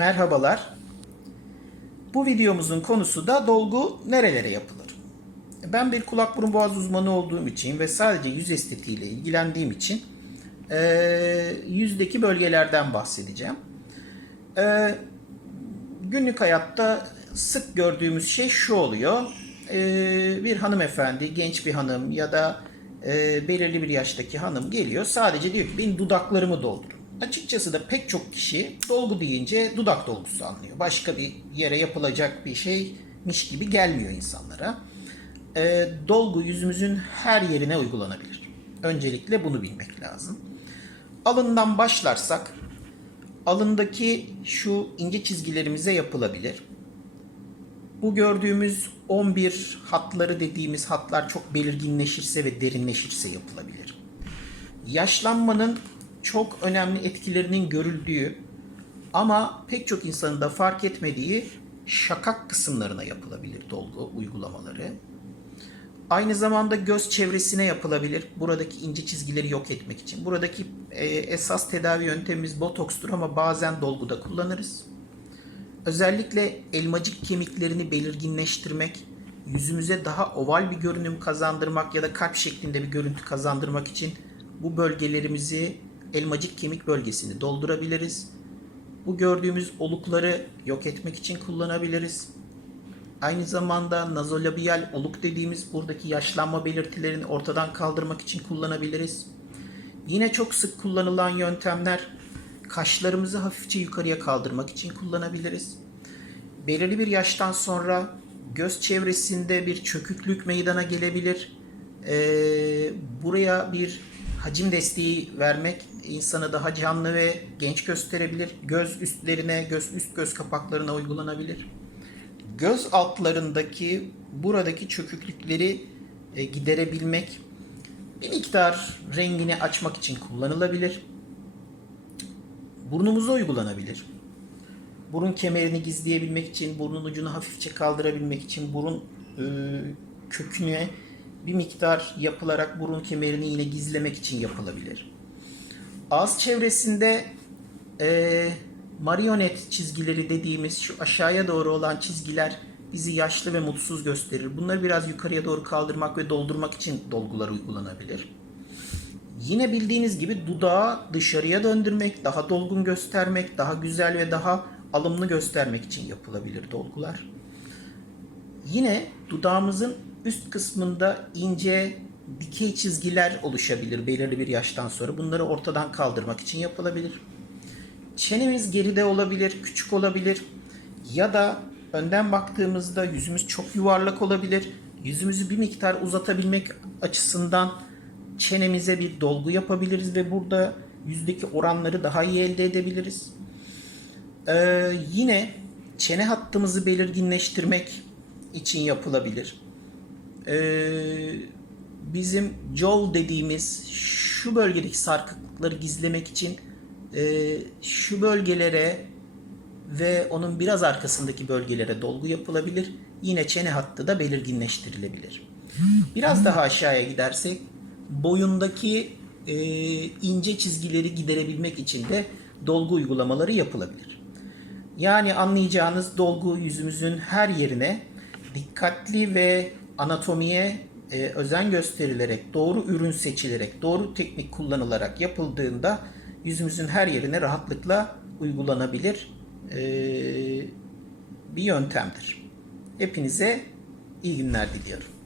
Merhabalar. Bu videomuzun konusu da dolgu nerelere yapılır? Ben bir kulak burun boğaz uzmanı olduğum için ve sadece yüz estetiğiyle ilgilendiğim için eee, yüzdeki bölgelerden bahsedeceğim. Eee, günlük hayatta sık gördüğümüz şey şu oluyor. Eee, bir hanımefendi, genç bir hanım ya da eee, belirli bir yaştaki hanım geliyor. Sadece diyor ki benim dudaklarımı doldurun. Açıkçası da pek çok kişi dolgu deyince dudak dolgusu anlıyor. Başka bir yere yapılacak bir şeymiş gibi gelmiyor insanlara. Eee, dolgu yüzümüzün her yerine uygulanabilir. Öncelikle bunu bilmek lazım. Alından başlarsak alındaki şu ince çizgilerimize yapılabilir. Bu gördüğümüz 11 hatları dediğimiz hatlar çok belirginleşirse ve derinleşirse yapılabilir. Yaşlanmanın çok önemli etkilerinin görüldüğü ama pek çok insanın da fark etmediği şakak kısımlarına yapılabilir dolgu uygulamaları. Aynı zamanda göz çevresine yapılabilir. Buradaki ince çizgileri yok etmek için. Buradaki e, esas tedavi yöntemimiz botokstur ama bazen dolguda kullanırız. Özellikle elmacık kemiklerini belirginleştirmek, yüzümüze daha oval bir görünüm kazandırmak ya da kalp şeklinde bir görüntü kazandırmak için bu bölgelerimizi elmacık kemik bölgesini doldurabiliriz. Bu gördüğümüz olukları yok etmek için kullanabiliriz. Aynı zamanda nazolabiyal oluk dediğimiz buradaki yaşlanma belirtilerini ortadan kaldırmak için kullanabiliriz. Yine çok sık kullanılan yöntemler kaşlarımızı hafifçe yukarıya kaldırmak için kullanabiliriz. Belirli bir yaştan sonra göz çevresinde bir çöküklük meydana gelebilir. Ee, buraya bir hacim desteği vermek insanı daha canlı ve genç gösterebilir. Göz üstlerine, göz üst göz kapaklarına uygulanabilir göz altlarındaki buradaki çöküklükleri e, giderebilmek bir miktar rengini açmak için kullanılabilir. Burnumuza uygulanabilir. Burun kemerini gizleyebilmek için, burnun ucunu hafifçe kaldırabilmek için burun e, köküne bir miktar yapılarak burun kemerini yine gizlemek için yapılabilir. Ağız çevresinde e, marionet çizgileri dediğimiz şu aşağıya doğru olan çizgiler bizi yaşlı ve mutsuz gösterir. Bunları biraz yukarıya doğru kaldırmak ve doldurmak için dolgular uygulanabilir. Yine bildiğiniz gibi dudağı dışarıya döndürmek, daha dolgun göstermek, daha güzel ve daha alımlı göstermek için yapılabilir dolgular. Yine dudağımızın üst kısmında ince dikey çizgiler oluşabilir belirli bir yaştan sonra. Bunları ortadan kaldırmak için yapılabilir. Çenemiz geride olabilir, küçük olabilir ya da önden baktığımızda yüzümüz çok yuvarlak olabilir. Yüzümüzü bir miktar uzatabilmek açısından çenemize bir dolgu yapabiliriz ve burada yüzdeki oranları daha iyi elde edebiliriz. Ee, yine çene hattımızı belirginleştirmek için yapılabilir. Ee, bizim jaw dediğimiz şu bölgedeki sarkıklıkları gizlemek için e, şu bölgelere ve onun biraz arkasındaki bölgelere dolgu yapılabilir. Yine çene hattı da belirginleştirilebilir. Biraz daha aşağıya gidersek boyundaki e, ince çizgileri giderebilmek için de dolgu uygulamaları yapılabilir. Yani anlayacağınız dolgu yüzümüzün her yerine dikkatli ve anatomiye e, özen gösterilerek, doğru ürün seçilerek, doğru teknik kullanılarak yapıldığında yüzümüzün her yerine rahatlıkla uygulanabilir e, bir yöntemdir. Hepinize iyi günler diliyorum.